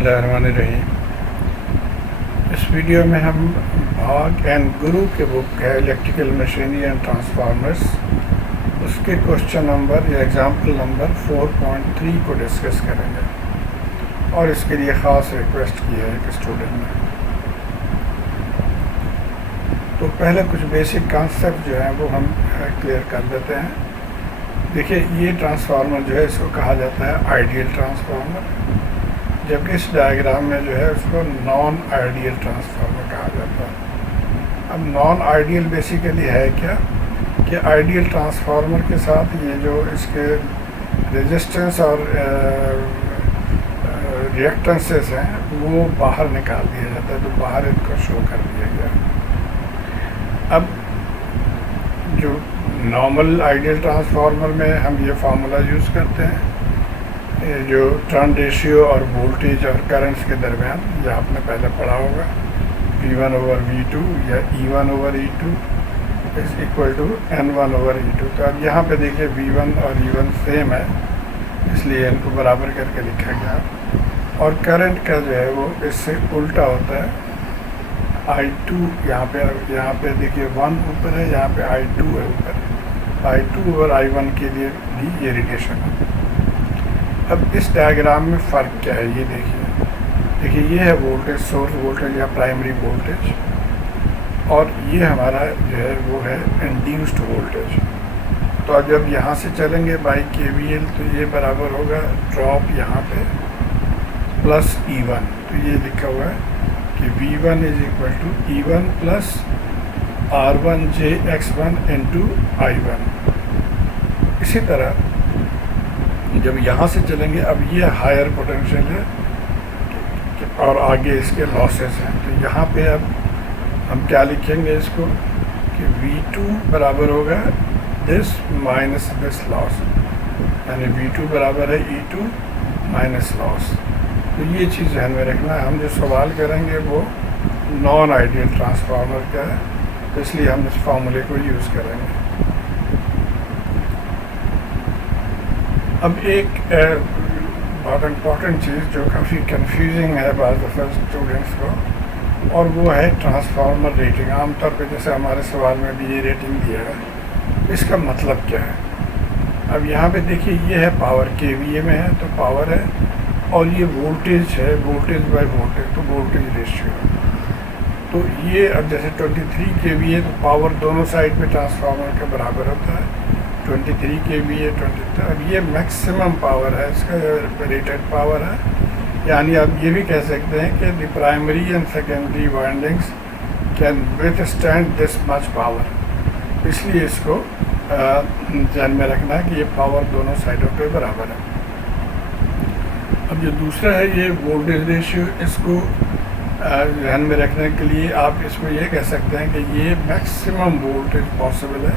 बिस्मिल्लाहिर्रहमानिर्रहीम। इस वीडियो में हम भाग एंड गुरु के बुक है इलेक्ट्रिकल मशीनरी एंड ट्रांसफार्मर्स, उसके क्वेश्चन नंबर या एग्जाम्पल नंबर 4.3 को डिस्कस करेंगे और इसके लिए ख़ास रिक्वेस्ट की है एक स्टूडेंट ने। तो पहले कुछ बेसिक कॉन्सेप्ट जो है वो हम क्लियर कर देते हैं। देखिए, ये ट्रांसफार्मर जो है इसको कहा जाता है आइडियल ट्रांसफार्मर, जबकि इस डायग्राम में जो है उसको नॉन आइडियल ट्रांसफार्मर कहा जाता है। अब नॉन आइडियल बेसिकली है क्या कि आइडियल ट्रांसफार्मर के साथ ये जो इसके रेजिस्टेंस और रिएक्टेंसेस हैं वो बाहर निकाल दिया जाता है, तो बाहर इनको शो कर दिया गया। अब जो नॉर्मल आइडियल ट्रांसफार्मर में हम ये फार्मूला यूज़ करते हैं, जो टर्न रेशियो और वोल्टेज और करंट्स के दरमियान, ये आपने पहले पढ़ा होगा, V1/V2 या E1/E2 is equal to N1/E2। तो अब यहाँ पे देखिए V1 और E1 सेम है, इसलिए इनको बराबर करके लिखा गया। और करंट का जो है वो इससे उल्टा होता है, I2 यहाँ पे देखिए 1 ऊपर है, यहाँ पे I2 है ऊपर। I2 और I1 के लिए भी ये रिलेशन है। अब इस डायग्राम में फ़र्क क्या है ये देखिए, ये है वोल्टेज सोर्स वोल्टेज या प्राइमरी वोल्टेज, और ये हमारा जो है वो है इंड्यूस्ड वोल्टेज। तो अब जब यहाँ से चलेंगे बाई KVL तो ये बराबर होगा ड्रॉप यहाँ पे प्लस E1। तो ये लिखा हुआ है कि V1 is equal to E1 plus R1jX1 into I1। इसी तरह जब यहाँ से चलेंगे, अब ये हायर पोटेंशियल है और आगे इसके लॉसेस हैं, तो यहाँ पे अब हम क्या लिखेंगे इसको कि V2 बराबर होगा दिस माइनस दिस लॉस, यानी V2 बराबर है E2 माइनस लॉस। तो ये चीज़ ध्यान में रखना है। हम जो सवाल करेंगे वो नॉन आइडियल ट्रांसफार्मर का है, तो इसलिए हम इस फार्मूले को यूज़ करेंगे। अब एक बहुत इम्पॉर्टेंट चीज़ जो काफ़ी कंफ्यूजिंग है बाज़ दफ़ा स्टूडेंट्स को, और वो है ट्रांसफार्मर रेटिंग। आमतौर पे जैसे हमारे सवाल में भी ये रेटिंग दिया है, इसका मतलब क्या है। अब यहाँ पे देखिए ये है पावर, KVA में है तो पावर है, और ये वोल्टेज है, वोल्टेज बाय वोल्टेज, तो वोल्टेज रेशियो। तो ये अब जैसे 23 KVA तो पावर दोनों साइड पे ट्रांसफार्मर के बराबर होता है, 23 KVA 23। अब ये मैक्सिमम पावर है, इसका रेटेड पावर है, यानी आप ये भी कह सकते हैं कि the primary and secondary windings can withstand this much power. इसलिए इसको ध्यान में रखना है कि ये पावर दोनों साइडों पे बराबर है। अब जो दूसरा है ये वोल्टेज रेशियो, इसको ध्यान में रखने के लिए आप इसमें ये कह सकते हैं कि ये मैक्सिमम वोल्टेज पॉसिबल है।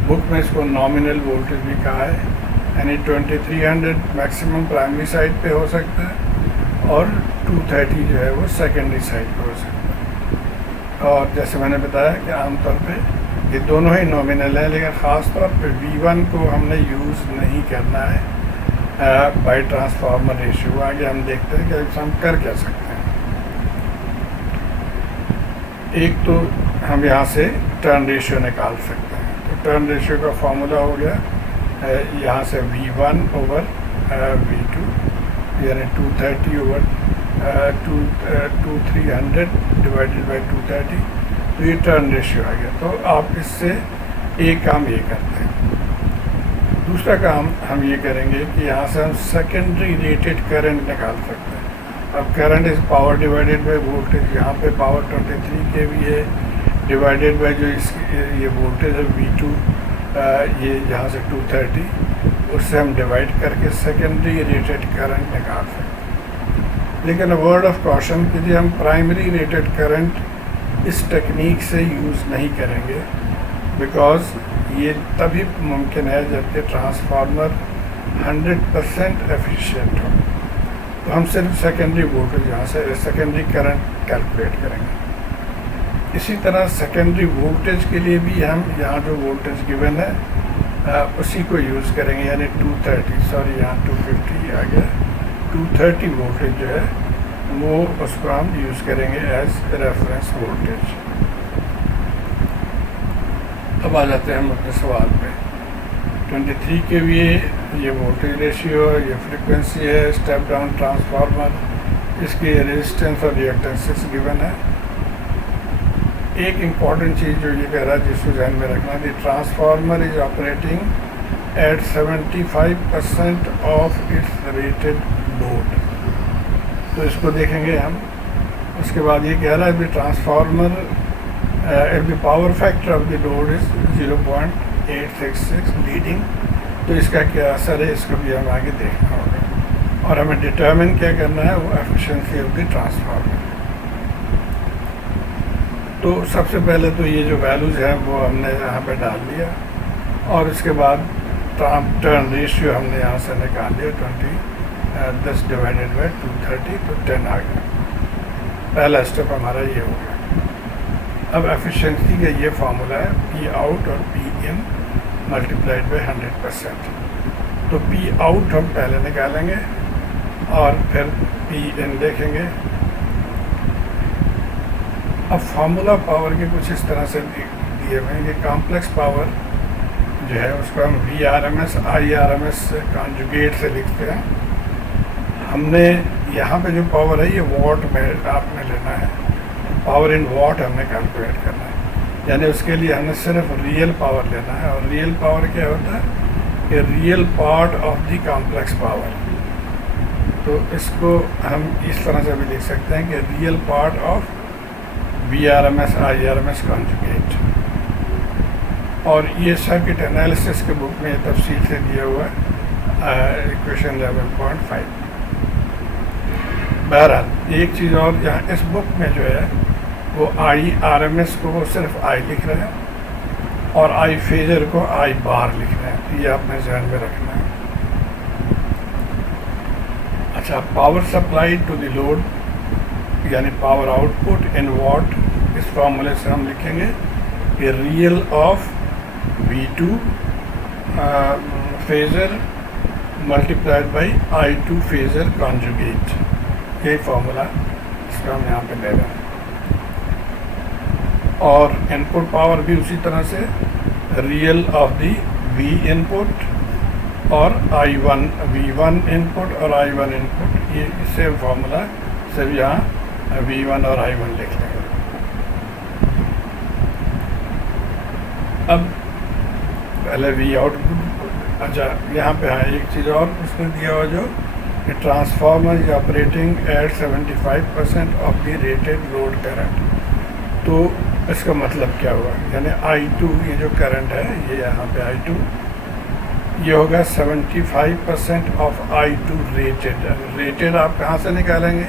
बुक में इसको नॉमिनल वोल्टेज भी कहा है, यानी 2300 मैक्सिमम प्राइमरी साइड पे हो सकता है और 230 जो है वो सेकेंडरी साइड पे हो सकता है। और जैसे मैंने बताया कि आमतौर पे ये दोनों ही नॉमिनल है, लेकिन ख़ास तौर पे V1 को हमने यूज़ नहीं करना है बाई ट्रांसफार्मर रेशियो। आगे हम देखते हैं कि हम कर क्या सकते हैं। एक तो हम यहाँ से टर्न रेशियो निकाल सकते हैं, तो टर्न रेशियो का फार्मूला हो गया यहाँ से V1/V2, यानी 230 ओवर 2300 डिवाइडेड बाई 230, तो ये टर्न रेशियो आ गया। तो आप इससे एक काम ये करते हैं। दूसरा काम हम ये करेंगे कि यहाँ से हम सेकेंडरी रेटेड करंट निकाल सकते हैं। अब current is power divided by voltage, यहाँ पे पावर 23 KVA डिवाइडेड बाई जो ये वोल्टेज है V2, ये यहाँ से 230, उससे हम डिवाइड करके सेकेंडरी रेटेड करंट निकाल सकते हैं। लेकिन वर्ड ऑफ कॉशन के लिए हम प्राइमरी रेटेड करंट इस टेक्निक से यूज़ नहीं करेंगे, बिकॉज ये तभी मुमकिन है जबकि ट्रांसफार्मर 100% एफिशिएंट हो। तो हम सिर्फ सेकेंडरी वोल्टेज यहाँ से सेकेंडरी करंट कैलकुलेट करेंगे। इसी तरह सेकेंडरी वोल्टेज के लिए भी हम यहाँ जो वोल्टेज गिवन है उसी को यूज़ करेंगे, यानी 230, सॉरी यहाँ 250 आ गया, 230 वोल्टेज जो है वो उसको हम यूज़ करेंगे एज रेफरेंस वोल्टेज। अब आ जाते हैं हम अपने सवाल पे। 23 kVA ये वोल्टेज रेशियो है, ये फ्रिक्वेंसी है, स्टेप डाउन ट्रांसफार्मर, इसकी रेजिस्टेंस और रिएक्टेंसेस गिवन है। एक इम्पॉर्टेंट चीज़ जो ये कह रहा है जिसको ध्यान में रखना है, transformer is operating eight 75% of its rated load. तो इसको देखेंगे हम। उसके बाद ये कह रहा है the transformer if the power factor of the load is 0.866 leading. तो इसका क्या असर है, इसको भी हमें आगे देखना होगा। और हमें डिटर्मिन क्या करना है, वो एफिशिएंसी ऑफ द ट्रांसफार्मर। तो सबसे पहले तो ये जो वैल्यूज़ हैं वो हमने यहाँ पे डाल दिया, और इसके बाद टर्न रेशियो हमने यहाँ से निकाल लिया 10 डिवाइडेड बाई 230, तो 10 आ गया। पहला स्टेप हमारा ये हो गया। अब एफिशिएंसी का ये फार्मूला है पी आउट और पी इन मल्टीप्लाइड बाई 100%। तो पी आउट हम पहले निकालेंगे और फिर पी इन देखेंगे। अब फार्मूला पावर के कुछ इस तरह से दिए हुए हैं कि कॉम्प्लेक्स पावर जो है उसको हम VRMS IRMS कॉन्जुगेट से लिखते हैं। हमने यहाँ पे जो पावर है ये वॉट में आपने लेना है, पावर इन वॉट हमने कैलकुलेट करना है। यानी उसके लिए हमने सिर्फ रियल पावर लेना है, और रियल पावर क्या होता है कि real part of the complex power. तो इसको हम इस तरह से भी लिख सकते हैं कि real part of VRMS IRMS conjugate. और ये सर्किट एनालिसिस के बुक में तफसील से दिया हुआ है, इक्वेशन 11.5। बहरहाल एक चीज़ और, यहाँ इस बुक में जो है वो IRMS को वो सिर्फ I लिख रहे हैं और I फेजर को I बार लिख रहे हैं। तो ये आपने ध्यान में रखना है। अच्छा, power supply to the load यानी पावर आउटपुट इन वॉट, इस फॉर्मूले से हम लिखेंगे कि real of V2 phasor multiplied by I2 phasor conjugate. यही फॉर्मूला इसका हम यहाँ पे ले रहे हैं। और इनपुट पावर भी उसी तरह से real of the V input और I1 V1 इनपुट और I1 इनपुट, ये सेम फार्मूला सिर्फ यहाँ V1 और I1 लिख लेंगे। अब पहले V आउटपुट। अच्छा, यहाँ पे हाँ एक चीज़ और उसने दिया हुआ जो कि transformer is operating eight 75% of the rated load current. तो इसका मतलब क्या हुआ, यानी I2 ये जो करंट है ये यहाँ पे I2 ये होगा 75% ऑफ I2 रेटेड। रेटेड आप कहाँ से निकालेंगे,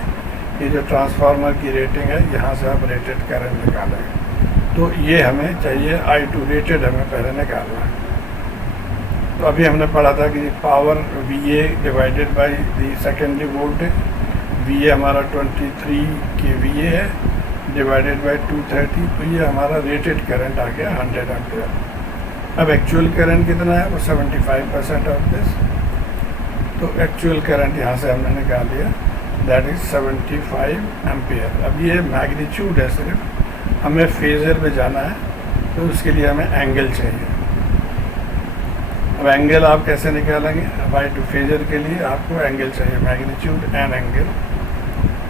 ये जो ट्रांसफार्मर की रेटिंग है यहाँ से आप रेटेड करंट निकालेंगे। तो ये हमें चाहिए I2 रेटेड हमें पहले निकालना है। तो अभी हमने पढ़ा था कि power VA divided by the secondary voltage, VA हमारा 23 kVA है डिवाइडेड बाई 230, तो ये हमारा रेटेड करंट आ गया 100 एम्पियर। अब एक्चुअल करंट कितना है, वो 75% ऑफ दिस। तो एक्चुअल करंट यहाँ से हमने निकाल लिया, दैट इज़ 75 एम्पियर। अब ये मैग्नीट्यूड है, सिर्फ हमें फेजर में जाना है, तो उसके लिए हमें एंगल चाहिए। अब एंगल आप कैसे निकालेंगे, I2 फेजर के लिए आपको एंगल चाहिए, मैग्नीट्यूड एंड एंगल।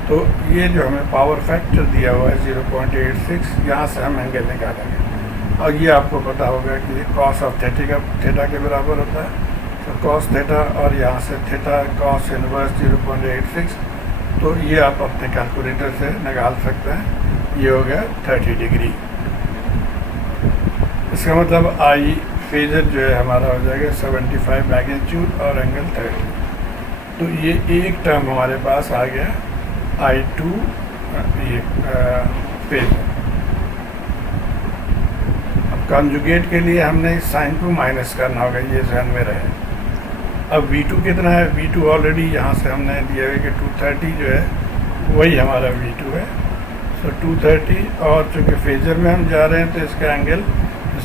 तो ये जो हमें पावर फैक्टर दिया हुआ है 0.86, यहाँ से हम एंगल निकालेंगे। और ये आपको पता होगा कि कॉस ऑफ थीटा के बराबर होता है। तो कॉस थीटा और यहाँ से थीटा कॉस इनवर्स 0.86, तो ये आप अपने कैलकुलेटर से निकाल सकते हैं। ये हो गया 30 डिग्री। इसका मतलब I फेजर जो है हमारा हो जाएगा 75 मैग्नीट्यूड और एंगल 30। तो ये एक टर्म हमारे पास आ गया I2 ये फेजर। अब कॉन्जुगेट के लिए हमने इस साइन को माइनस करना होगा, ये ध्यान में रहे। अब V2 कितना है, V2 ऑलरेडी यहाँ से हमने दिया है कि 230 जो है वही हमारा V2 है। सो 230, और चूँकि फेजर में हम जा रहे हैं तो इसका एंगल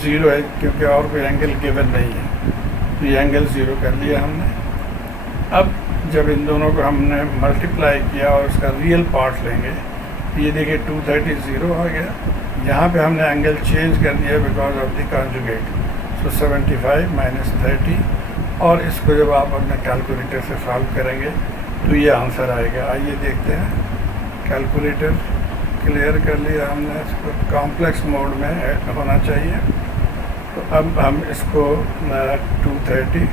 0 है, क्योंकि और कोई एंगल गिवन नहीं है। तो ये एंगल 0 कर लिया हमने। अब जब इन दोनों को हमने मल्टीप्लाई किया और उसका रियल पार्ट लेंगे, ये देखिए 230 ज़ीरो आ गया। यहाँ पे हमने एंगल चेंज कर दिया because of the conjugate, so 75 minus 30, और इसको जब आप अपने कैलकुलेटर से सॉल्व करेंगे तो ये आंसर आएगा। आइए देखते हैं। कैलकुलेटर क्लियर कर लिया हमने, इसको कॉम्प्लेक्स मोड में ऐड होना चाहिए। तो अब हम इसको 230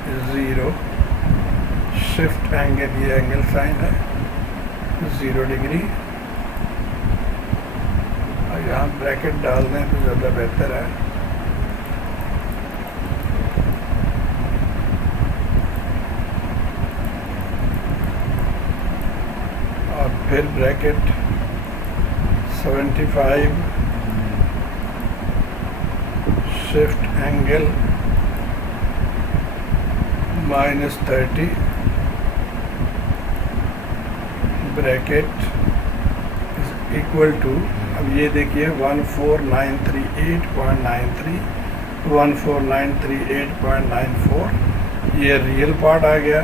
230 शिफ्ट एंगल, ये एंगल साइन है 0 डिग्री, और यहाँ ब्रैकेट डाल दें तो ज़्यादा बेहतर है। और फिर bracket 75 shift angle minus 30 bracket is equal to, अब ये देखिए 14938.93, 14938.94, ये रियल पार्ट आ गया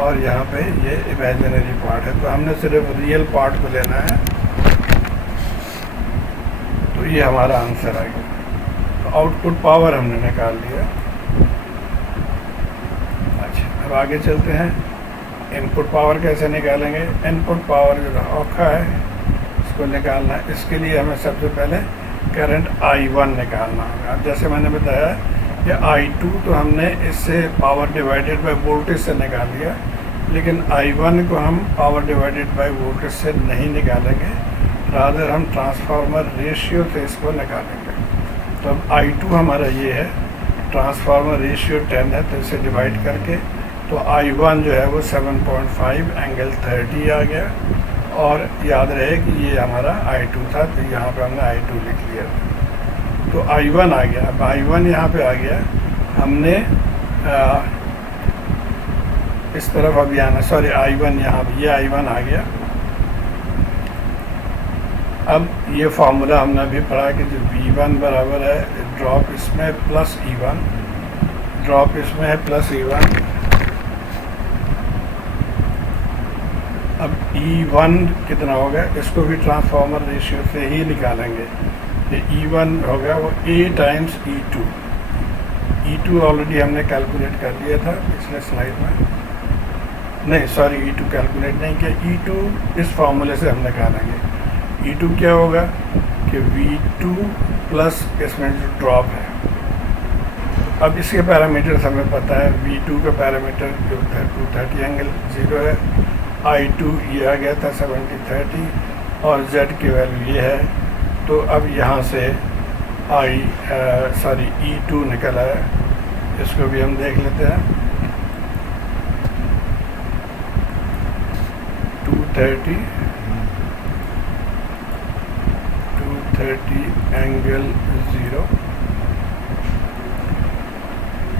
और यहाँ पे ये इमेजिनरी पार्ट है। तो हमने सिर्फ रियल पार्ट को लेना है, तो ये हमारा आंसर आ गया। तो आउटपुट पावर हमने निकाल लिया। अच्छा, अब आगे चलते हैं। इनपुट पावर कैसे निकालेंगे? इनपुट पावर जो औखा है इसको निकालना है। इसके लिए हमें सबसे पहले करंट I1 निकालना होगा। अब जैसे मैंने बताया कि I2 तो हमने इससे पावर डिवाइडेड बाय वोल्टेज से निकाल लिया, लेकिन I1 को हम पावर डिवाइडेड बाय वोल्टेज से नहीं निकालेंगे, रादर हम ट्रांसफार्मर रेशियो से इसको निकालेंगे। तो अब I2 हमारा ये है, ट्रांसफार्मर रेशियो 10 है, तो इसे डिवाइड करके तो I1 जो है वो 7.5 एंगल 30 आ गया। और याद रहे कि ये हमारा I2 था, तो यहाँ पे हमने I2 लिख लिया था, तो I1 आ गया। अब I1 यहाँ पे आ गया, हमने इस तरफ अभी आना, सॉरी I1 यहाँ, ये I1 आ गया। अब ये फार्मूला हमने अभी पढ़ा कि जो V1 बराबर है ड्रॉप इसमें प्लस E1, ड्रॉप इसमें है प्लस E1। अब E1 कितना होगा, इसको भी ट्रांसफार्मर रेशियो से ही निकालेंगे। ये E1 होगा वो A times E2। E2 already हमने कैलकुलेट कर लिया था पिछले स्लाइड में, नहीं सॉरी E2 कैलकुलेट नहीं किया, E2 इस फार्मूले से हम निकालेंगे। E2 क्या होगा कि V2 प्लस इसमें जो ड्रॉप है। अब इसके पैरामीटर्स हमें पता है। V2 का पैरामीटर जो है 230 एंगल 0 है, I2 ये आ गया था 70-30, और Z की वैल्यू ये है। तो अब यहाँ से E2 निकल आया, इसको भी हम देख लेते हैं। 230 एंगल 0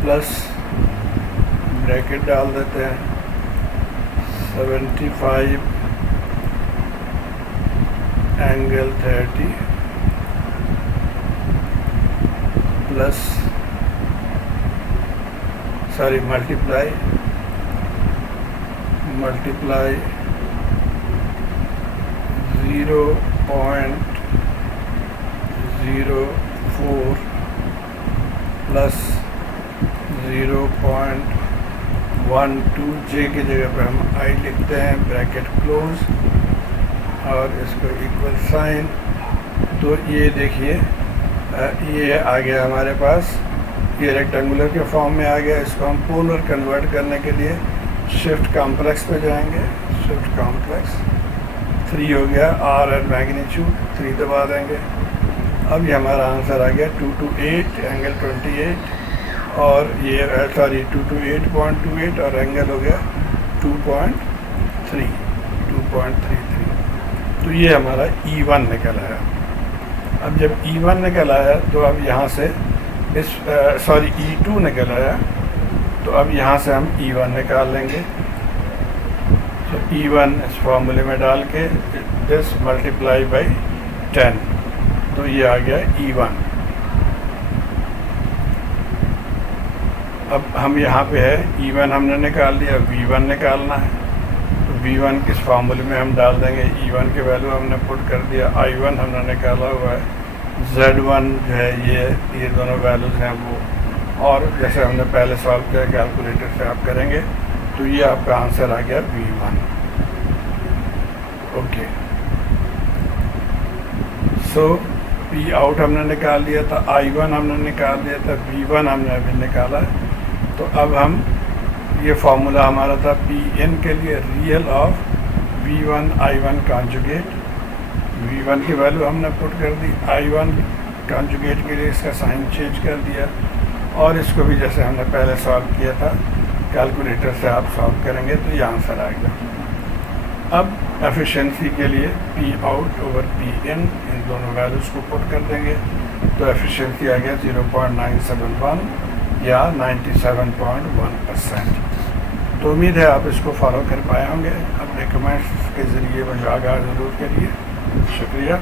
प्लस ब्रैकेट डाल देते हैं 75 angle 30 plus sorry multiply 0.04 plus 0.12, J की जगह पे हम I लिखते हैं, ब्रैकेट क्लोज और इसको इक्वल साइन। तो ये देखिए ये आ गया हमारे पास, ये रेक्टेंगुलर के फॉर्म में आ गया। इसको हम पोलर कन्वर्ट करने के लिए शिफ्ट कॉम्प्लेक्स पे जाएंगे। शिफ्ट कॉम्प्लेक्स 3 हो गया, R एंड मैग्नीट्यूड 3 दबा देंगे। अब ये हमारा आंसर आ गया 228 एंगल 28, और ये सॉरी 228.28 और एंगल हो गया 2.33। तो ये हमारा E1 निकल आया। अब जब E1 निकल आया तो अब यहाँ से इस E2 निकल आया, तो अब यहाँ से हम E1 निकाल लेंगे। तो E1 इस फॉर्मूले में डाल के दिस मल्टीप्लाई बाई 10, तो ये आ गया E1। अब हम यहाँ पे है E1 हमने निकाल लिया, V1 निकालना है। तो V1 किस फार्मूले में हम डाल देंगे, E1 के वैल्यू हमने पुट कर दिया, I1 हमने निकाला हुआ है, Z1 जो है ये दोनों वैल्यूज़ हैं वो, और जैसे हमने पहले सॉल्व किया कैलकुलेटर से आप करेंगे तो ये आपका आंसर आ गया V1। ओके, सो P आउट हमने निकाल लिया था, I1 हमने निकाल दिया था, V1 हमने अभी निकाला है। तो अब हम ये फार्मूला हमारा था P इन के लिए real of V1 I1 conjugate, V1 की वैल्यू हमने पुट कर दी, I1 कॉन्जुगेट के लिए इसका साइन चेंज कर दिया, और इसको भी जैसे हमने पहले सॉल्व किया था कैलकुलेटर से आप सॉल्व करेंगे तो ये आंसर आएगा। अब एफिशिएंसी के लिए P आउट ओवर P इन दोनों वैल्यूज़ को पुट कर देंगे तो एफिशिएंसी आ गया 0.971 या 97.1%। तो उम्मीद है आप इसको फॉलो कर पाए होंगे। अपने कमेंट्स के ज़रिए मुझे आगाह ज़रूर करिए। शुक्रिया।